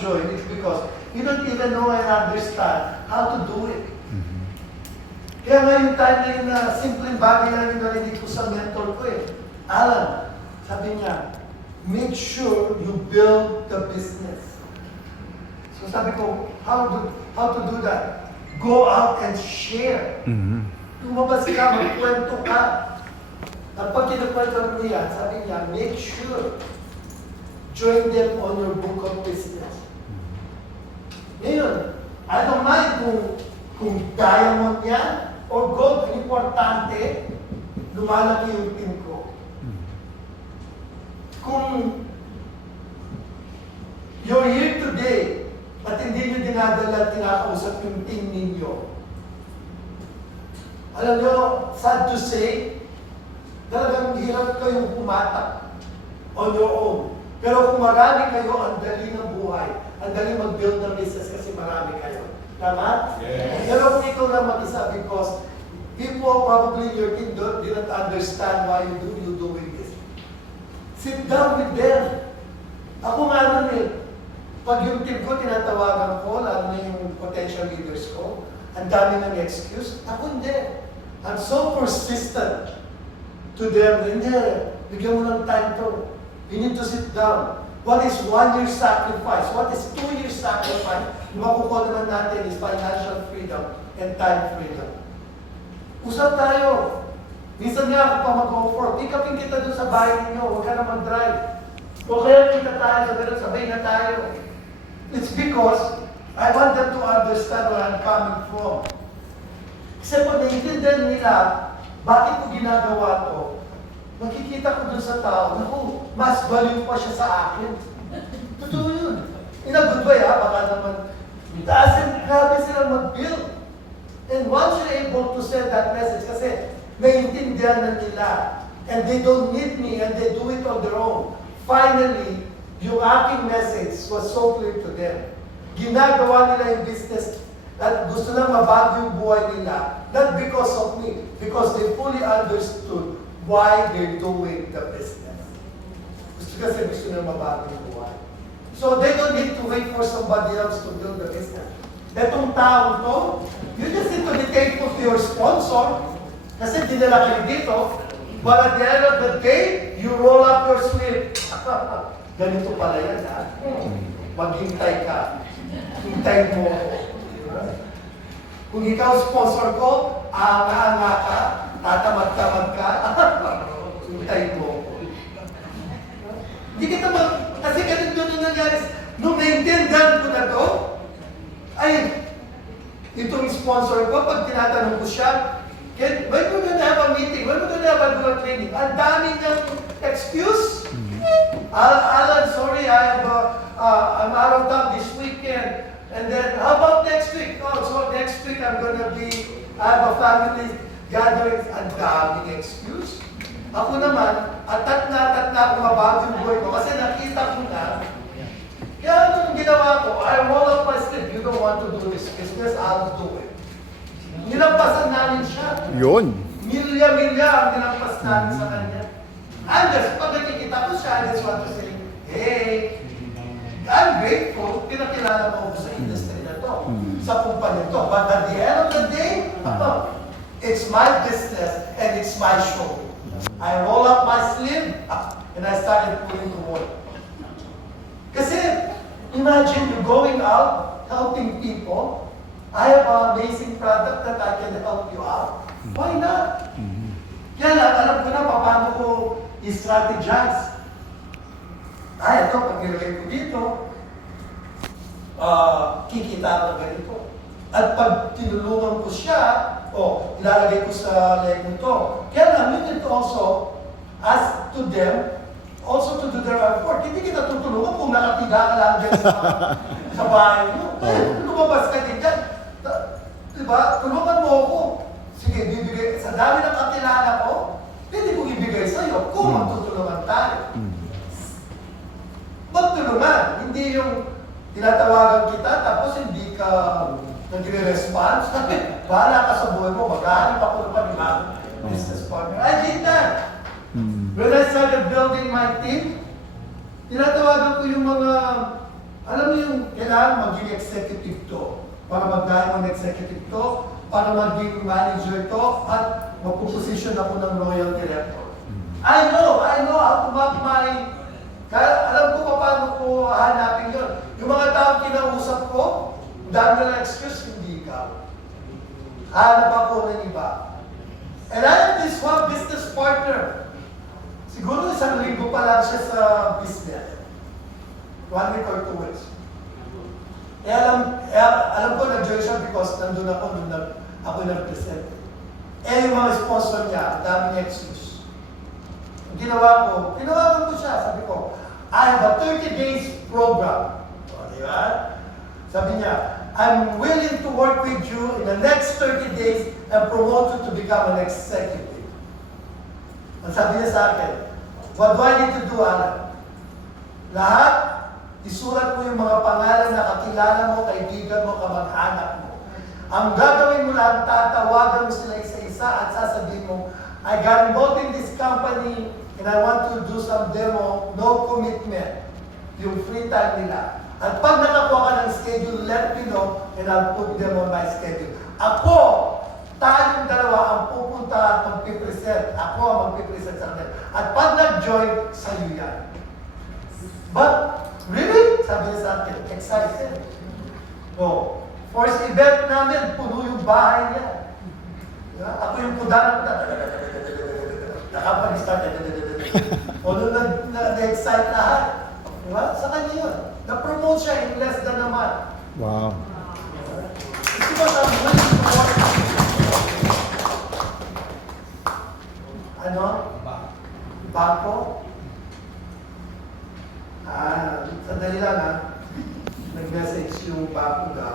join, it's because you don't even know and understand how to do it. Kaya nga yung time na yun na simpleng bagay na yung narinig ko sa mentor ko eh. Alan, sabi niya, make sure you build the business. So sabi ko, how to do that? Go out and share. Lumabas ka, magkwento ka. At pag kinukwento niya, sabi niya, make sure join them on your book of business. Ngayon, I don't mind kung diamond yan or gold, ang importante, lumalaki yung team ko. Kung you're here today, at hindi nyo dinadala at kinakausap yung team ninyo, alam nyo, sad to say, talagang hirap kayong pumatak on your own. Pero kung marami kayo, ang dali ng buhay. Ang dali mag-build ng business kasi marami kayo. Tama? Yes. Pero kung ikaw lang mag-isa, because people probably in your team didn't understand why you doing this. Sit down with them. Ako nga nun eh. Pag yung team ko, tinatawagan ko, lalo na yung potential leaders ko, ang dami ng excuse. Ako hindi. I'm so persistent to them. Hindi, bigyan mo ng time to. You need to sit down. What is 1 year sacrifice? What is 2 years sacrifice? Yung makukuha naman natin is financial freedom and time freedom. Usap tayo. Minsan nga ako pa mag-offer. Pick-upin kita dun sa bahay ninyo. Huwag ka na mag-drive. O kaya kita tayo, sabay na tayo. It's because I want them to understand where I'm coming from. Kasi pag naiintindihan nila, bakit ko ginagawa to, makikita ko dun sa tao, naku, mas value pa siya sa akin. Totoo yun. In a good way, ha? Baka naman, grabe sila mag-build. And once you're able to send that message, kasi naiintindihan na nila, and they don't need me, and they do it on their own. Finally, yung aking message was so clear to them. Ginagawa nila yung business at gusto lang mabago yung buhay nila, not because of me, because they fully understood why they're doing the business. Gusto nila mabago yung buhay. So they don't need to wait for somebody else to build the business. Etong tao to, you just need to be thankful to your sponsor, kasi dinala kayo dito, but at the end of the day, you roll up your sleeve. Ganito pala yan, ha? Maghintay ka. Hintay mo. Kung ikaw sponsor ko, anga-anga ka, tatamad-tamad ka, hintay mo. Hindi kita kasi ganun doon yung nangyari. Nung naintindihan ko na to, ay, itong sponsor ko, pag tinatanong ko siya, when we're gonna have a meeting, when we're gonna have a training, ang dami niyang excuse. Alan, sorry, I'm out of town this weekend. And then, how about next week? Oh, so next week I have a family gathering. Ang daming excuse. Ako naman, atat na ako mabago yung buhay ko kasi nakita ko na. Kaya anong ginawa ko? I roll up my sleeve. You don't want to do this business, I'll do it. Nilampasan namin siya. Yun. Milya-milya ang nilampas namin sa kanya. And just pag nakikita ko siya, I just want to say, hey, I'm grateful, pinakilala mo ako sa industry na to, sa kumpanya to. But at the end of the day, it's my business and it's my show. I roll up my sleeve and I started pulling to work. Kasi, imagine you going out, helping people. I have an amazing product that I can help you out. Why not? Kaya lang, alam ko na paano ko i-strategize. Ito, pag nilagay ko dito, kikita ko ganito. At pag tinulungan ko siya, ilalagay ko sa leg nito. Kaya lang, you need to also ask to them, also to do their effort. Hindi kita tutulungan kung nakatiga ka lang dyan sa bahay mo. Lumabas ka din dyan. Diba? Tulungan mo ako. Sige, bibigay. Sa dami ng kakilala ko, pwede kong ibigay sa'yo kung magtutulungan tayo. Magtulungan. Hindi yung tinatawagan kita tapos hindi ka nagre-response. Bahala ka sa buhay mo. Maghahanap ako ng panibagong business partner. I did that. When I started building my team, tinatawagan ko yung mga, alam mo yung kailangan maging executive to. Para mag-diamond executive to, para maging manager to, at mapuposition ako ng royal director. I know how to map my... Kaya alam ko pa paano ko hanapin yun. Yung mga taong kinausap ko, dami na excuse, hindi ka. Hanap ako ng iba. And I have this one business partner. Siguro 1 linggo pa lang siya sa business. 1 week or 2 weeks. Alam ko nag-join siya because nandun ako nung ako nag-present. Yung mga sponsor niya, dami niya excuse. Ginawa ko siya, sabi ko, I have a 30 days program. O, di ba? Sabi niya, I'm willing to work with you in the next 30 days and promote you to become an executive. Ang sabi niya sa akin, what do I need to do, Alan? Lahat, isulat mo yung mga pangalan na kakilala mo, kaibigan mo, kamag-anak mo. Ang gagawin mo lang, tatawagan mo sila isa-isa at sasabihin mo, I got involved in this company and I want to do some demo, no commitment. Yung free time nila. At pag nakakuha ka ng schedule, let me know and I'll put them on my schedule. Ako, tayong dalawa ang pupunta at magpipresent. Ako ang magpipresent sa kanila. At pag nag-join, sa'yo yan. But, really? Sabi niya sa akin, excited. No. First event namin, puno yung bahay niya. Diba? Ako yung pudanang nakapag-start. O nung na-excite lahat. Diba? Sa kanya yun. Na-promote siya in less than a month. Wow. Kasi ba sabi mo, ano? Bangko? Sandali lang ha. Nag-message yung bangko ka.